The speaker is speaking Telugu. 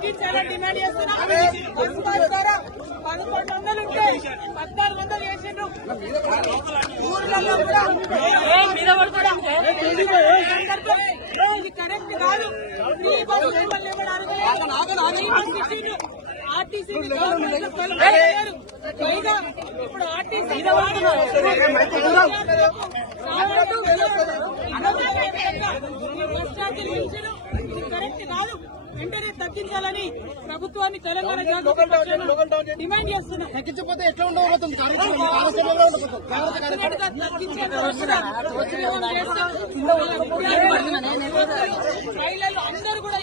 తగ్గించాలని డిమాండ్ చేస్తున్నాం. బస్ పాస్ ద్వారా 1100 ఉంటే 1400 చేసిండ్రు. ఊర్లలో కూడా ఇది కరెక్ట్ కాదు. ఫ్రీ బస్ ఇవ్వమని ఆర్టీసీ పైగా ఇప్పుడు ఆర్టీసీ బస్ ఛార్జీలు పెంచడం ఇది కరెక్ట్ కాదు. వెంటనే తగ్గించాలని ప్రభుత్వాన్ని తెలంగాణ జాగృతి డిమాండ్ చేస్తున్నాం. తగ్గించకపోతే ఎట్లా ఉండబోతుంది? మహిళలు అందరూ కూడా